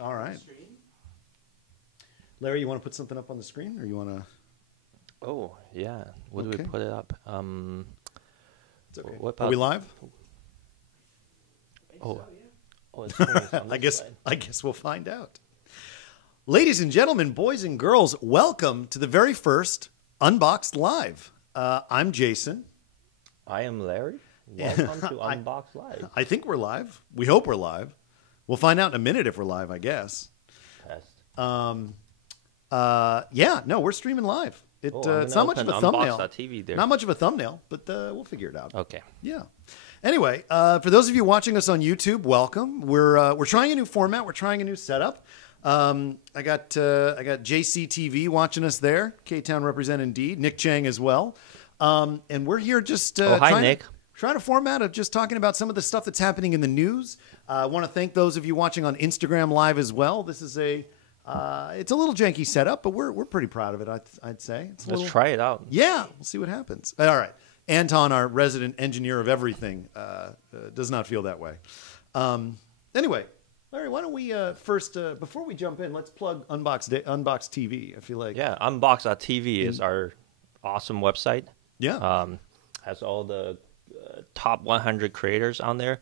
All right. Larry, you want to put something up on the screen, or you want to? Oh yeah. What do we put it up? It's okay. What Are we live? Oh, oh, it's on I this guess. side. I guess we'll find out. Ladies and gentlemen, boys and girls, welcome to the very first Unboxed Live. I'm Jason. I am Larry. Welcome to Unboxed Live. I think we're live. We hope we're live. We'll find out in a minute if we're live, I guess. Test. Yeah, no, we're streaming live. It's not much of a thumbnail. Unboxed.tv there. Not much of a thumbnail, but we'll figure it out. Okay. Yeah. Anyway, for those of you watching us on YouTube, welcome. We're trying a new format. We're trying a new setup. I got JCTV watching us there. K-Town represent indeed. Nick Chang as well. And we're here just hi, Nick. Trying a format of just talking about some of the stuff that's happening in the news. I want to thank those of you watching on Instagram Live as well. This is it's a little janky setup, but we're pretty proud of it. I'd say. Let's try it out. Yeah, we'll see what happens. All right, Anton, our resident engineer of everything, does not feel that way. Anyway, Larry, why don't we first, before we jump in, let's plug Unboxed TV. I feel like Unboxed.tv is our awesome website. Yeah, has all the top 100 creators on there.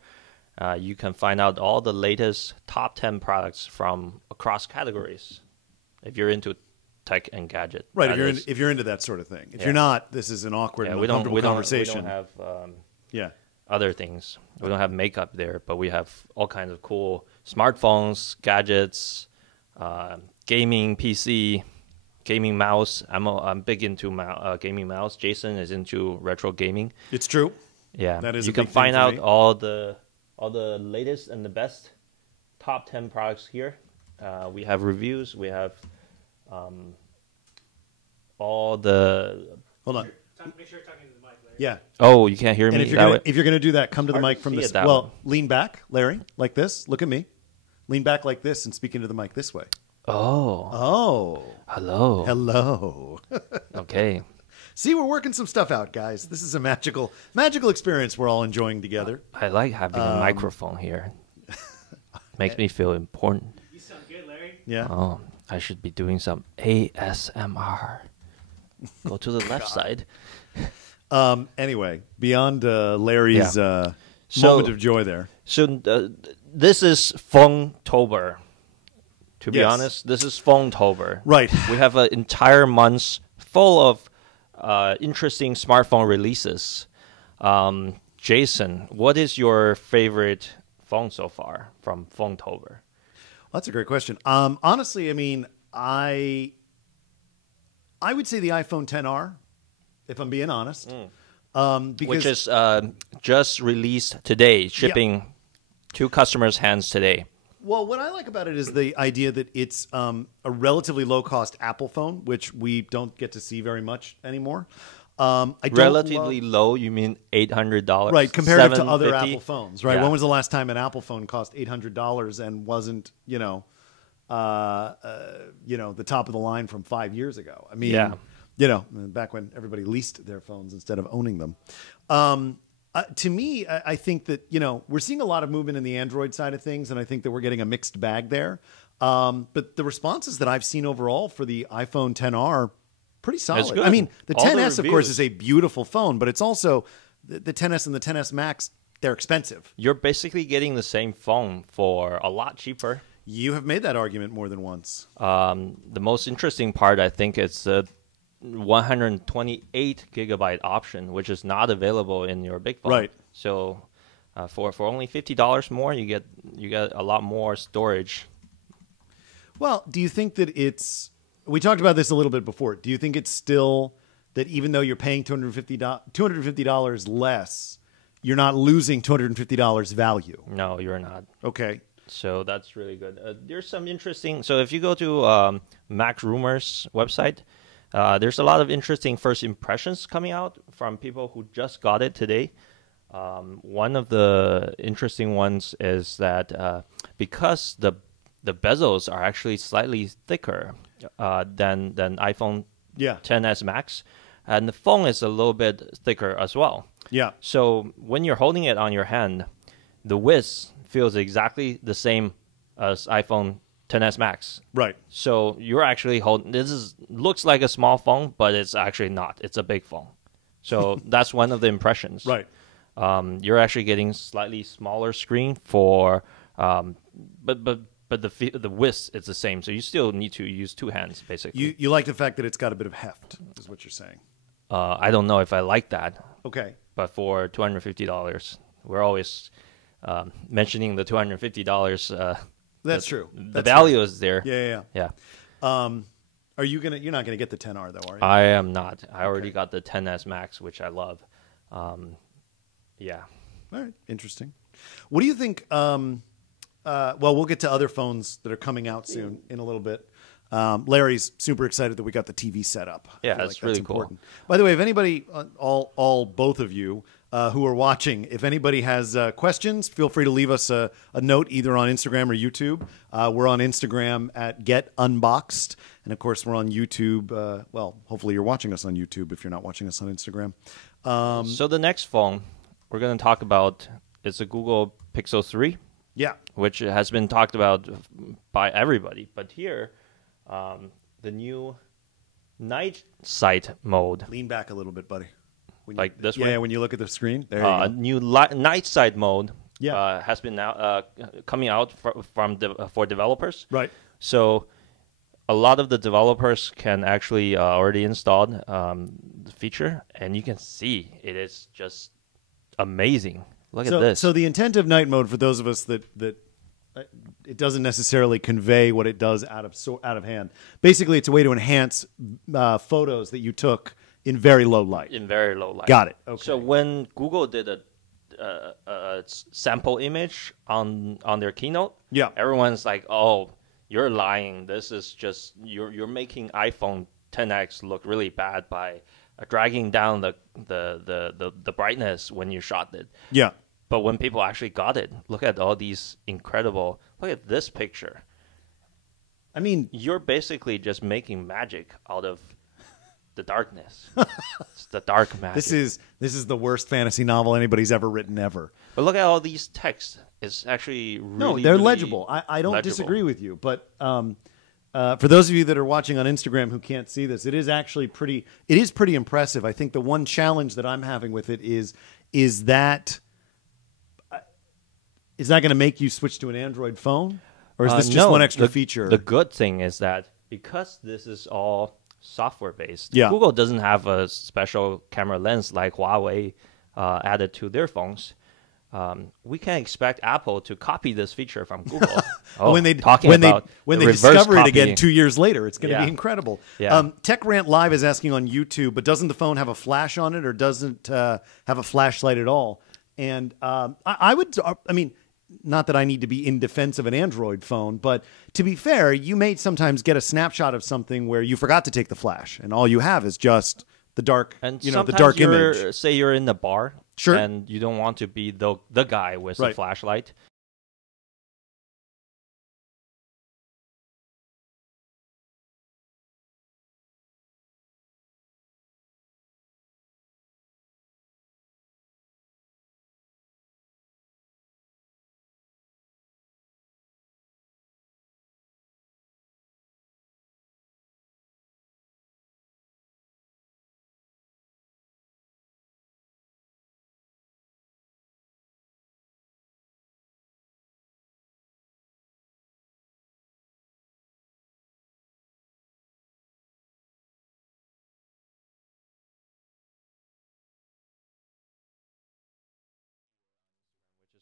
You can find out all the latest top 10 products from across categories. If you're into tech and gadget, right. If you're into that sort of thing. If you're not, this is an awkward and uncomfortable conversation. We don't have other things. We don't have makeup there, but we have all kinds of cool smartphones, gadgets, gaming PC, gaming mouse. I'm big into gaming mouse. Jason is into retro gaming. It's true. Yeah, that is. You can find out all the latest and the best top 10 products here. We have reviews. We have all the. Hold on. Make sure you're talking to the mic, Larry. Yeah. Oh, you can't hear me. And if you're gonna do that, come to the mic from this. Well, lean back, Larry, like this. Look at me. Lean back like this and speak into the mic this way. Oh. Oh. Hello. Hello. Okay. See, we're working some stuff out, guys. This is a magical experience we're all enjoying together. I like having a microphone here. Makes me feel important. You sound good, Larry. Yeah. Oh, I should be doing some ASMR. Go to the left side. Anyway, beyond Larry's moment of joy there. So this is Phone-tober. To be honest, this is Phone-tober. Right. We have an entire month full of interesting smartphone releases. Jason, what is your favorite phone so far from Phone-tober? Well, that's a great question. Honestly, I mean, I would say the iPhone XR, if I'm being honest. Because, which is just released today, shipping to customers' hands today. Well, what I like about it is the idea that it's a relatively low-cost Apple phone, which we don't get to see very much anymore. Relatively low, you mean $800? Right, compared to other Apple phones, right? Yeah. When was the last time an Apple phone cost $800 and wasn't, the top of the line from 5 years ago? I mean, back when everybody leased their phones instead of owning them. To me, I think that, we're seeing a lot of movement in the Android side of things, and I think that we're getting a mixed bag there. But the responses that I've seen overall for the iPhone XR, pretty solid. I mean, the XS, of course, is a beautiful phone, but it's also the XS and the XS Max, they're expensive. You're basically getting the same phone for a lot cheaper. You have made that argument more than once. The most interesting part, I think, is the 128 gigabyte option, which is not available in your big phone. Right. So for only $50 more, you get a lot more storage. Well, do you think that we talked about this a little bit before. Do you think it's still that even though you're paying $250 less, you're not losing $250 value? No, you're not. Okay. So that's really good. There's some interesting. So if you go to Mac Rumors website, there's a lot of interesting first impressions coming out from people who just got it today. One of the interesting ones is that because the bezels are actually slightly thicker than iPhone XS Max, and the phone is a little bit thicker as well. Yeah. So when you're holding it on your hand, the width feels exactly the same as iPhone 10s Max. Right. So you're actually holding. Looks like a small phone, but it's actually not. It's a big phone. So that's one of the impressions. Right. You're actually getting slightly smaller screen for, but the width is the same. So you still need to use two hands basically. You like the fact that it's got a bit of heft, is what you're saying. I don't know if I like that. Okay. But for $250, we're always mentioning the $250. That's true. The value is there. Yeah. You're not gonna get the 10R though, are you? I am not. I already got the 10s Max, which I love. Yeah. All right. Interesting. What do you think? Well, we'll get to other phones that are coming out soon in a little bit. Larry's super excited that we got the TV set up. Yeah, that's really important. Cool. By the way, if anybody, both of you who are watching, if anybody has questions, feel free to leave us a note either on Instagram or YouTube. We're on Instagram at Get Unboxed, and of course we're on YouTube. Well, hopefully you're watching us on YouTube if you're not watching us on Instagram. So the next phone we're going to talk about is the Google Pixel 3. Yeah, which has been talked about by everybody. But here, the new night sight mode. Lean back a little bit, buddy. Like this way? Yeah, when you look at the screen. There you go. New night sight mode has been now coming out for developers. Right. So a lot of the developers can actually already install the feature, and you can see it is just amazing. Look at this. So the intent of night mode, for those of us that it doesn't necessarily convey what it does out of hand. Basically, it's a way to enhance photos that you took in very low light. In very low light. Got it. Okay. So when Google did a sample image on their keynote, everyone's like, "Oh, you're lying. This is just you're making iPhone 10X look really bad by dragging down the brightness when you shot it." Yeah. But when people actually got it, look at all these incredible. Look at this picture. I mean, you're basically just making magic out of the darkness. It's the dark magic. This is the worst fantasy novel anybody's ever written ever. But look at all these texts. It's actually really, they're really legible. I don't legible. disagree with you, but for those of you that are watching on Instagram who can't see this, it is actually pretty impressive. I think the one challenge that I'm having with it is that going to make you switch to an Android phone, or is this just one extra feature? The good thing is that because this is all software based, yeah. Google doesn't have a special camera lens like Huawei added to their phones. We can expect Apple to copy this feature from Google. when they discover it again 2 years later, it's going to be incredible. Yeah. Tech Rant Live is asking on YouTube, but doesn't the phone have a flash on it, or doesn't have a flashlight at all? And I mean, not that I need to be in defense of an Android phone, but to be fair, you may sometimes get a snapshot of something where you forgot to take the flash, and all you have is just the dark, the dark image. Say you're in the bar, sure, and you don't want to be the guy with the flashlight.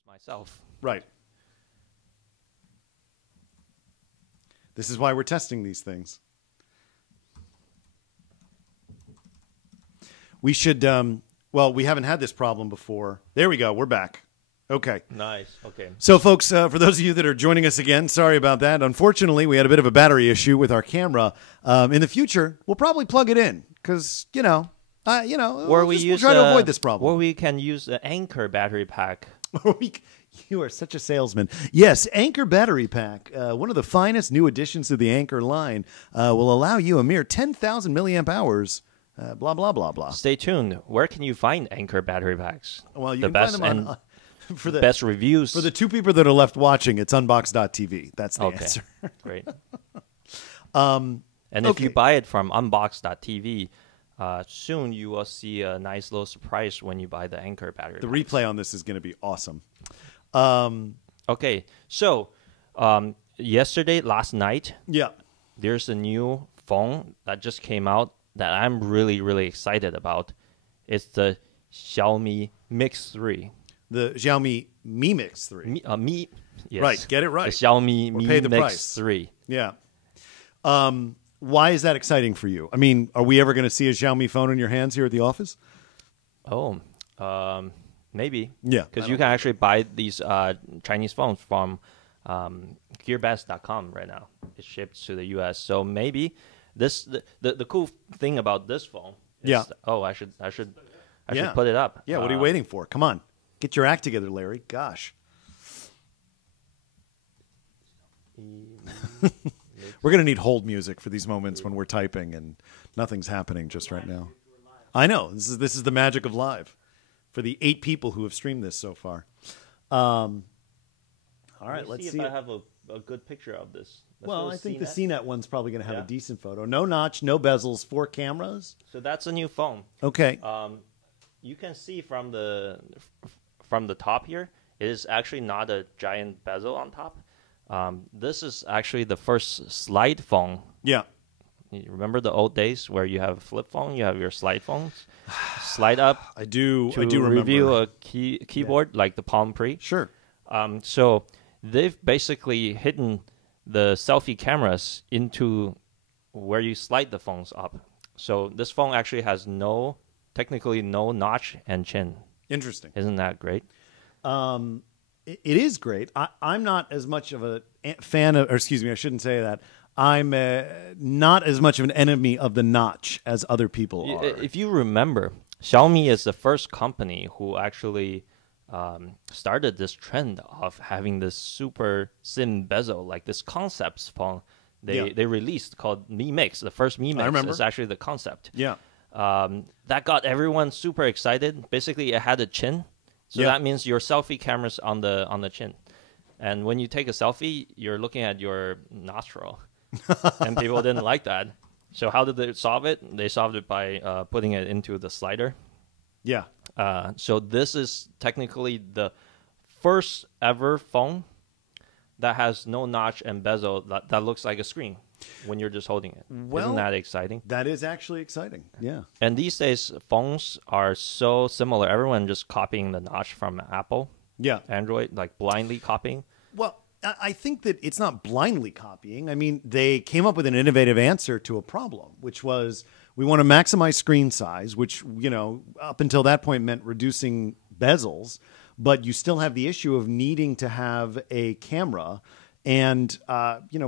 Myself. Right. This is why we're testing these things. We should, we haven't had this problem before. There we go. We're back. Okay. Nice. Okay. So, folks, for those of you that are joining us again, sorry about that. Unfortunately, we had a bit of a battery issue with our camera. In the future, we'll probably plug it in because, we'll try to avoid this problem. Or we can use the Anchor battery pack. You are such a salesman. Yes, Anchor Battery Pack, one of the finest new additions to the Anchor line, will allow you a mere 10,000 milliamp hours, blah, blah, blah, blah. Stay tuned. Where can you find Anchor battery packs? Well, you can find them For the best reviews. For the two people that are left watching, it's unboxed.tv. That's the answer. Great. And if you buy it from unboxed.tv, soon you will see a nice little surprise when you buy the Anchor battery. The replay on this is going to be awesome. Okay, so last night, Yeah. there's a new phone that just came out that I'm really, really excited about. It's the Xiaomi Mix 3. The Xiaomi Mi Mix 3. Yes. Right, get it right. The Xiaomi Or Mi pay the Mix price. 3. Yeah. Why is that exciting for you? I mean, are we ever going to see a Xiaomi phone in your hands here at the office? Oh, maybe. Yeah. Because you can actually buy these Chinese phones from gearbest.com right now. It ships to the U.S. So maybe the cool thing about this phone is, Yeah. I should put it up. Yeah, what are you waiting for? Come on. Get your act together, Larry. Gosh. We're going to need hold music for these moments when we're typing and nothing's happening just right now. I know. This is the magic of live for the 8 people who have streamed this so far. All right, let's see if I have a good picture of this. Well, I think the CNET. CNET one's probably going to have Yeah. a decent photo. No notch, no bezels, 4 cameras. So that's a new phone. Okay. You can see from the top here, it is actually not a giant bezel on top. This is actually the first slide phone. Yeah. You remember the old days where you have a flip phone, you have your slide phones, slide up. I do to remember. review a keyboard like the Palm Pre. Sure. So they've basically hidden the selfie cameras into where you slide the phones up. So this phone actually has technically no notch and chin. Interesting. Isn't that great? It is great. I'm not as much of a fan of, or excuse me, I shouldn't say that. I'm not as much of an enemy of the notch as other people are. If you remember, Xiaomi is the first company who actually started this trend of having this super thin bezel, like this concept phone they released called Mi Mix. The first Mi Mix is actually the concept. Yeah. That got everyone super excited. Basically, it had a chin. So that means your selfie camera's on the chin. And when you take a selfie, you're looking at your nostril. And people didn't like that. So how did they solve it? They solved it by putting it into the slider. Yeah. So this is technically the first ever phone that has no notch and bezel that looks like a screen when you're just holding it. Well, isn't that exciting? That is actually exciting. Yeah. And these days, phones are so similar. Everyone just copying the notch from Apple. Yeah. Android, like blindly copying. Well, I think that it's not blindly copying. I mean, they came up with an innovative answer to a problem, which was we want to maximize screen size, which, up until that point meant reducing bezels, but you still have the issue of needing to have a camera and,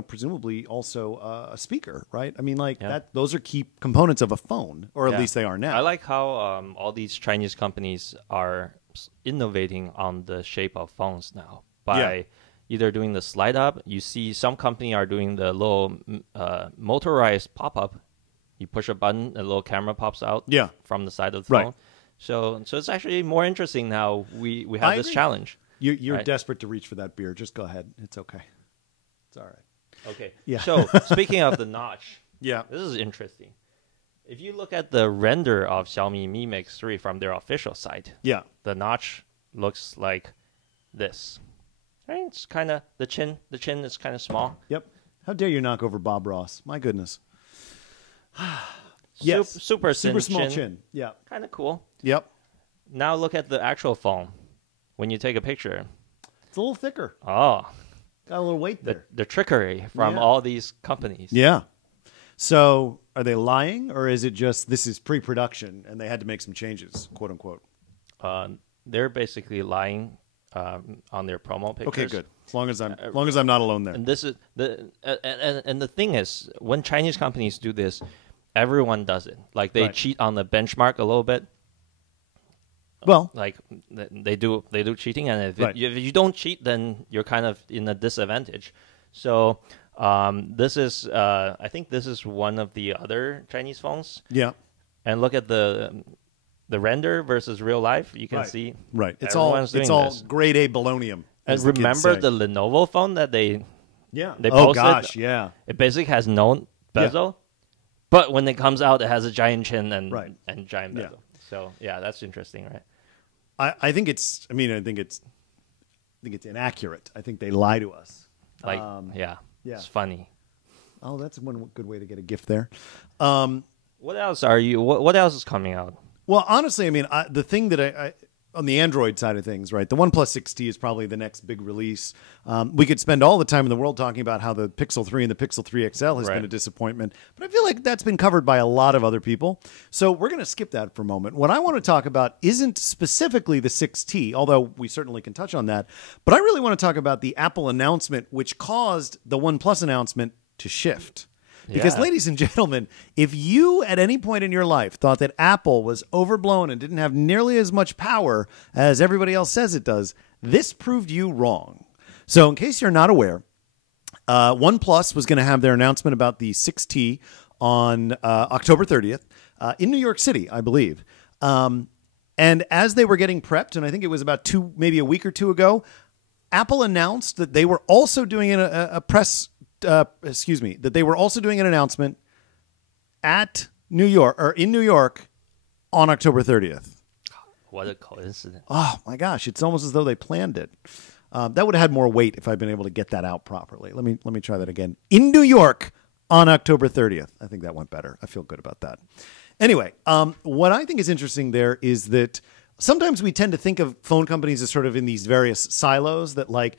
presumably also a speaker, right? I mean, those are key components of a phone, or at least they are now. I like how all these Chinese companies are innovating on the shape of phones now by either doing the slide up. You see some company are doing the little motorized pop-up. You push a button, a little camera pops out from the side of the phone. Right. So it's actually more interesting now. We have this challenge. You're desperate to reach for that beer. Just go ahead. It's okay. It's all right. Okay. Yeah. So speaking of the notch, Yeah. this is interesting. If you look at the render of Xiaomi Mi Mix 3 from their official site, the notch looks like this. Right? It's kind of the chin is kind of small. Yep. How dare you knock over Bob Ross? My goodness. Super small chin. Yeah. Kind of cool. Yep. Now look at the actual phone. When you take a picture, It's a little thicker. oh, Got a little weight there. the trickery from all these companies. Yeah. So are they lying, or is it just this is pre-production and they had to make some changes, quote unquote? They're basically lying on their promo pictures. Okay, good. As long as I'm not alone there. And this is and the thing is, when Chinese companies do this, everyone does it. Like they cheat on the benchmark a little bit. Well, like they do cheating, and if you don't cheat, then you're kind of in a disadvantage. So this is I think this is one of the other Chinese phones. yeah. And look at the the render versus real life, you can see It's all this. grade A balonium. And remember the Lenovo phone that they posted? Oh gosh, yeah. It basically has no bezel, but when it comes out, it has a giant chin and giant bezel. Yeah. So that's interesting, right? I think it's. I mean, I think it's inaccurate. I think they lie to us. Like, it's funny. Oh, that's one good way to get a gift there. What else are you? What else is coming out? Well, honestly, I mean, the thing that I on the Android side of things, right? The OnePlus 6T is probably the next big release. We could spend all the time in the world talking about how the Pixel 3 and the Pixel 3 XL has been a disappointment, but I feel like that's been covered by a lot of other people. So we're going to skip that for a moment. What I want to talk about isn't specifically the 6T, although we certainly can touch on that, but I really want to talk about the Apple announcement, which caused the OnePlus announcement to shift. Because, ladies and gentlemen, if you at any point in your life thought that Apple was overblown and didn't have nearly as much power as everybody else says it does, this proved you wrong. So in case you're not aware, OnePlus was going to have their announcement about the 6T on October 30th in New York City, I believe. And as they were getting prepped, and I think it was about maybe a week or two ago, Apple announced that they were also doing that they were also doing an announcement in New York on October 30th. What a coincidence. Oh my gosh, it's almost as though they planned it. That would have had more weight if I'd been able to get that out properly. Let me try that again. In New York on October 30th. I think that went better. I feel good about that. Anyway, what I think is interesting there is that sometimes we tend to think of phone companies as sort of in these various silos that, like,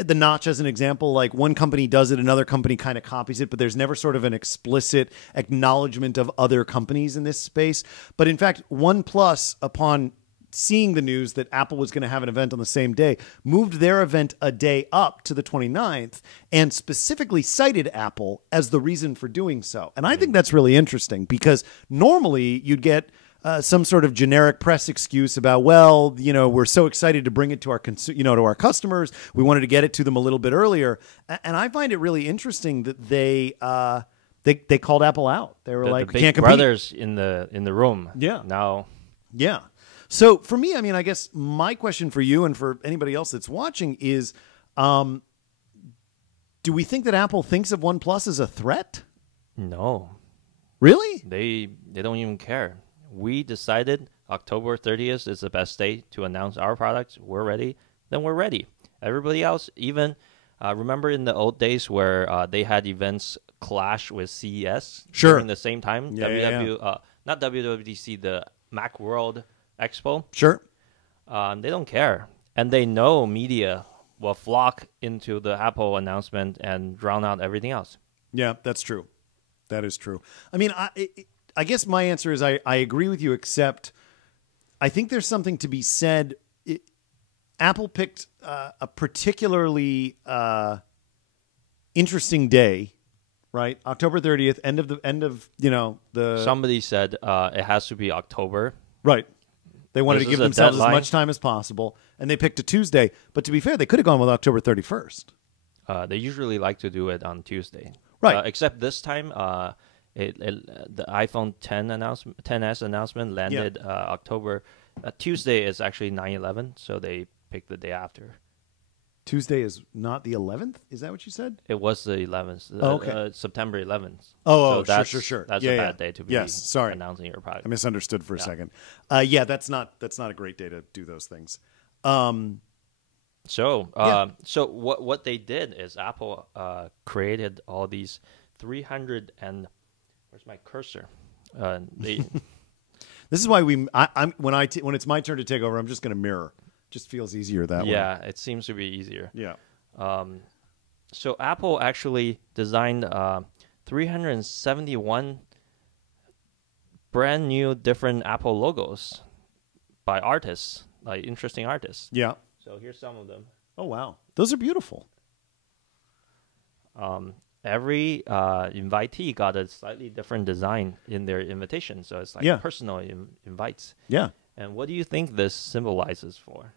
the Notch as an example, like one company does it, another company kind of copies it, but there's never sort of an explicit acknowledgement of other companies in this space. But in fact, OnePlus, upon seeing the news that Apple was going to have an event on the same day, moved their event a day up to the 29th and specifically cited Apple as the reason for doing so. And I think that's really interesting because normally you'd get some sort of generic press excuse about, well, we're so excited to bring it to our to our customers. We wanted to get it to them a little bit earlier. And I find it really interesting that they called Apple out. They were like, the big can't compete. Brothers in the room. Yeah. Now. Yeah. So for me, I mean, I guess my question for you and for anybody else that's watching is, do we think that Apple thinks of OnePlus as a threat? No. Really? They don't even care. We decided October 30th is the best day to announce our products. We're ready. Then we're ready. Everybody else, even remember in the old days where they had events clash with CES during the same time? Not WWDC, the Macworld Expo. Sure. They don't care. And they know media will flock into the Apple announcement and drown out everything else. Yeah, that's true. That is true. I mean, I guess my answer is I agree with you, except I think there's something to be said. Apple picked a particularly interesting day, right? October 30th, end of the. Somebody said it has to be October. Right. They wanted to give themselves as much time as possible, and they picked a Tuesday. But to be fair, they could have gone with October 31st. They usually like to do it on Tuesday. Right. Except this time, the iPhone 10s announcement landed October. Tuesday is actually 9/11, so they picked the day after. Tuesday is not the 11th? Is that what you said? It was the 11th. Okay. September 11th. So sure. That's a bad day to be announcing your product. I misunderstood for a second. That's not a great day to do those things. So what they did is Apple created all these 300 and where's my cursor? This is why when it's my turn to take over, I'm just going to mirror. Just feels easier that way. Yeah, it seems to be easier. Yeah. So Apple actually designed 371 brand new different Apple logos by artists, like interesting artists. Yeah. So here's some of them. Oh, wow. Those are beautiful. Every invitee got a slightly different design in their invitation. So it's like personal invites. Yeah. And what do you think this symbolizes for?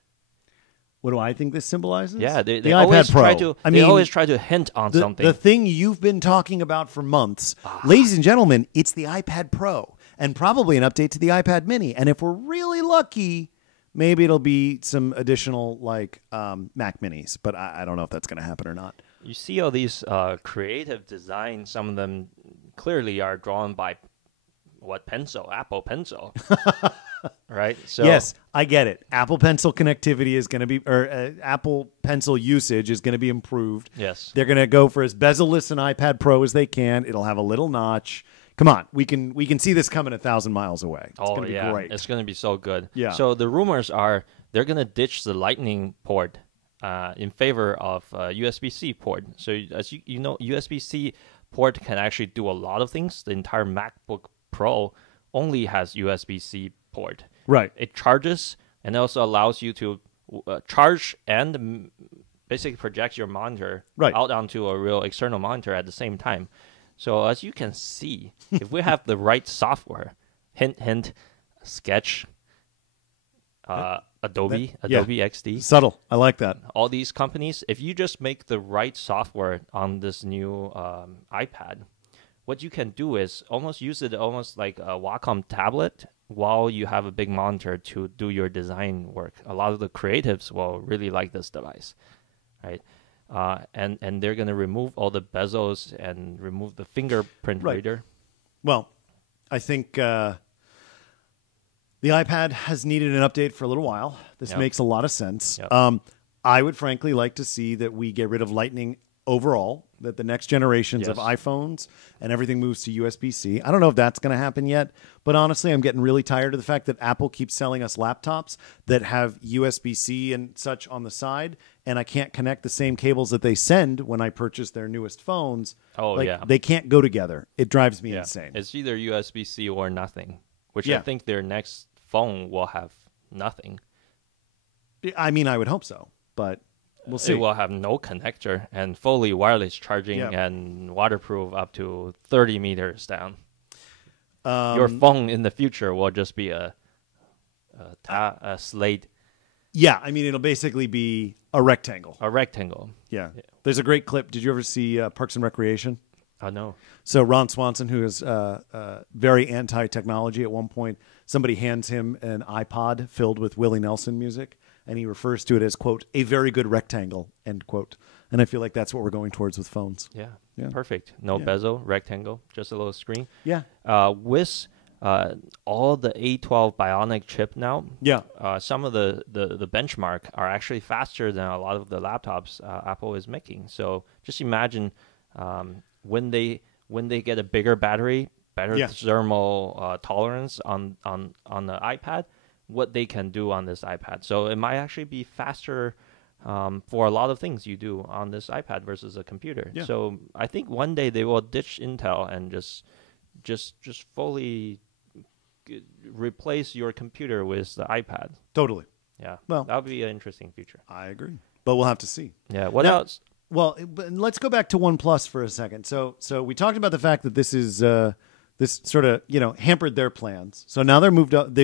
What do I think this symbolizes? Yeah, they always try to. They always try to hint on something. The thing you've been talking about for months, ladies and gentlemen, it's the iPad Pro. and probably an update to the iPad mini. And if we're really lucky, maybe it'll be some additional like Mac minis, but I don't know if that's going to happen or not. You see all these creative designs. Some of them clearly are drawn by Apple Pencil, right? So yes, I get it. Apple Pencil connectivity is going to be, or Apple Pencil usage is going to be improved. Yes, they're going to go for as bezel-less an iPad Pro as they can. It'll have a little notch. Come on, we can see this coming 1,000 miles away. It's going to be great. It's going to be so good. Yeah. So the rumors are they're going to ditch the Lightning port in favor of USB-C port. So as you know, USB-C port can actually do a lot of things. The entire MacBook Pro only has USB-C port. Right. It charges and also allows you to charge and basically project your monitor out onto a real external monitor at the same time. So as you can see, if we have the right software, hint, Sketch, Adobe XD. Subtle. I like that. All these companies, if you just make the right software on this new iPad, what you can do is almost use it almost like a Wacom tablet while you have a big monitor to do your design work. A lot of the creatives will really like this device, right? And they're going to remove all the bezels and remove the fingerprint reader. Well, I think the iPad has needed an update for a little while. This makes a lot of sense. I would frankly like to see that we get rid of Lightning overall, that the next generations of iPhones and everything moves to USB-C. I don't know if that's going to happen yet, but honestly, I'm getting really tired of the fact that Apple keeps selling us laptops that have USB-C and such on the side, and I can't connect the same cables that they send when I purchase their newest phones. They can't go together. It drives me insane. It's either USB-C or nothing, which I think their next phone will have nothing. I mean, I would hope so, but we'll see. It will have no connector and fully wireless charging and waterproof up to 30 meters down. Your phone in the future will just be a slate. Yeah, I mean, it'll basically be a rectangle. A rectangle. Yeah. There's a great clip. Did you ever see Parks and Recreation? No. So Ron Swanson, who is very anti-technology, at one point, somebody hands him an iPod filled with Willie Nelson music, and he refers to it as, quote, a very good rectangle, end quote. And I feel like that's what we're going towards with phones. Yeah. Perfect. No bezel, rectangle, just a little screen. Yeah. With all the A12 Bionic chip now, some of the benchmark are actually faster than a lot of the laptops Apple is making. So just imagine when they get a bigger battery, better thermal tolerance on the iPad, what they can do on this iPad. So it might actually be faster for a lot of things you do on this iPad versus a computer. Yeah. So I think one day they will ditch Intel and just fully replace your computer with the iPad. Totally. Yeah. Well, that would be an interesting future. I agree. But we'll have to see. Yeah. What else? Well, let's go back to OnePlus for a second. So we talked about the fact that this is this sort of hampered their plans. So now they've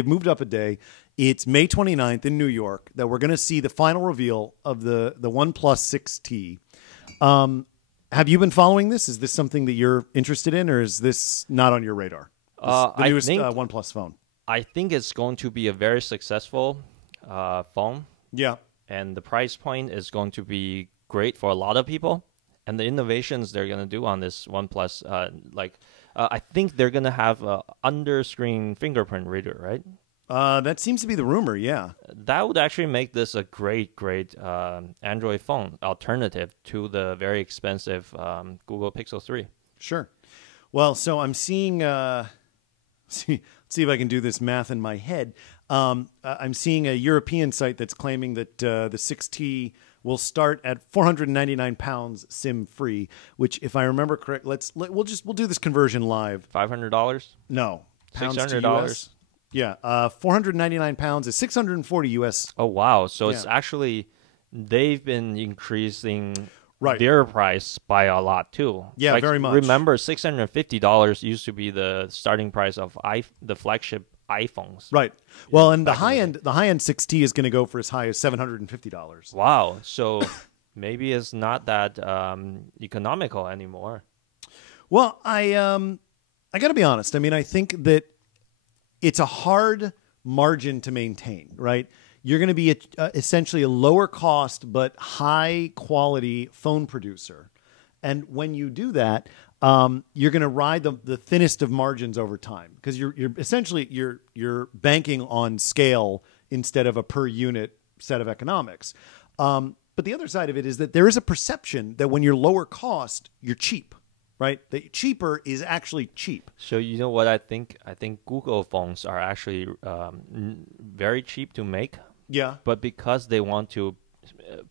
moved up a day. It's May 29th in New York that we're going to see the final reveal of the OnePlus 6T. Have you been following this? Is this something that you're interested in, or is this not on your radar? The newest OnePlus phone. I think it's going to be a very successful phone. Yeah. And the price point is going to be great for a lot of people. And the innovations they're going to do on this OnePlus, I think they're going to have an under-screen fingerprint reader, right? That seems to be the rumor, yeah. That would actually make this a great Android phone alternative to the very expensive Google Pixel 3. Sure. Well, so I'm seeing... see if I can do this math in my head. I'm seeing a European site that's claiming that the 6T will start at 499 pounds SIM-free, which, if I remember correct, we'll do this conversion live. $500? No. $600? Yeah, 499 pounds is 640 US. Oh, wow. So it's actually, they've been increasing their price by a lot, too. Yeah, very much. Remember, $650 used to be the starting price of the flagship iPhones. Right. Well, and the high-end 6T is going to go for as high as $750. Wow. So maybe it's not that economical anymore. Well, I got to be honest. I mean, I think that it's a hard margin to maintain, right? You're going to be essentially a lower cost but high quality phone producer. And when you do that, you're going to ride the thinnest of margins over time because you're essentially you're banking on scale instead of a per unit set of economics. But the other side of it is that there is a perception that when you're lower cost, you're cheap, right? That cheaper is actually cheap. So you know what I think? I think Google phones are actually very cheap to make. Yeah. But because they want to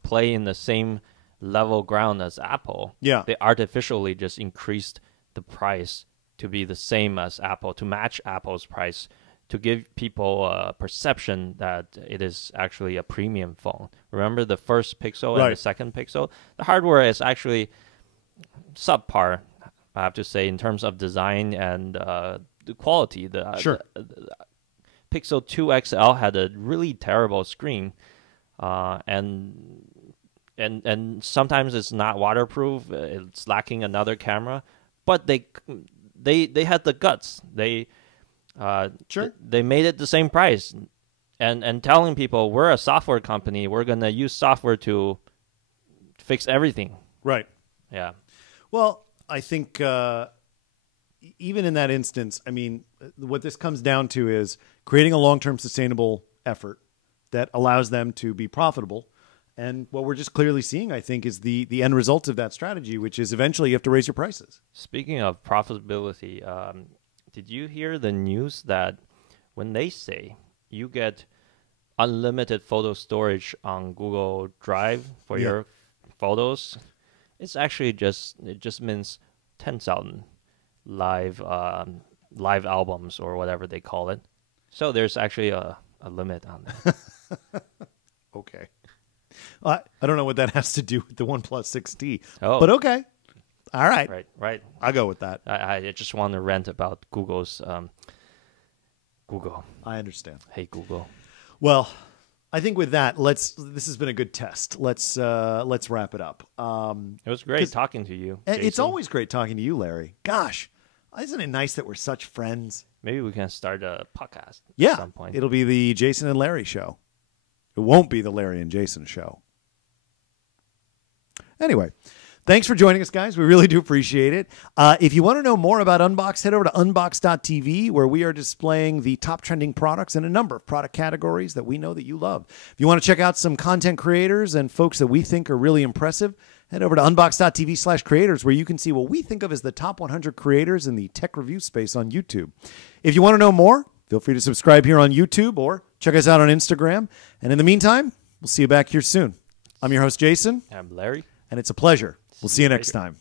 play in the same level ground as Apple, yeah, they artificially just increased the price to be the same as Apple, to match Apple's price, to give people a perception that it is actually a premium phone. Remember the first Pixel right. and the second Pixel? The hardware is actually subpar, I have to say, in terms of design and the quality. Sure. The Pixel 2 XL had a really terrible screen, and sometimes it's not waterproof. It's lacking another camera, but they had the guts. Sure. They made it the same price, and telling people we're a software company, we're gonna use software to fix everything. Right. Yeah. Well, I think even in that instance, I mean, what this comes down to is creating a long-term sustainable effort that allows them to be profitable. And what we're just clearly seeing, I think, is the end result of that strategy, which is eventually you have to raise your prices. Speaking of profitability, did you hear the news that when they say you get unlimited photo storage on Google Drive for your photos, it's actually it just means 10,000 live albums or whatever they call it. So there's actually a limit on that. Okay. I don't know what that has to do with the OnePlus 6T, but okay. All right. Right. I'll go with that. I just want to rant about Google's Google. I understand. Hey, Google. Well, I think with that, this has been a good test. Let's wrap it up. It was great talking to you, Jason. It's always great talking to you, Larry. Gosh, isn't it nice that we're such friends? Maybe we can start a podcast at some point. It'll be the Jason and Larry show. It won't be the Larry and Jason show. Anyway, thanks for joining us, guys. We really do appreciate it. If you want to know more about Unboxed, head over to unboxed.tv, where we are displaying the top trending products in a number of product categories that we know that you love. If you want to check out some content creators and folks that we think are really impressive, head over to unboxed.tv/creators, where you can see what we think of as the top 100 creators in the tech review space on YouTube. If you want to know more, feel free to subscribe here on YouTube or check us out on Instagram. And in the meantime, we'll see you back here soon. I'm your host, Jason. I'm Larry. And it's a pleasure. We'll see you next time.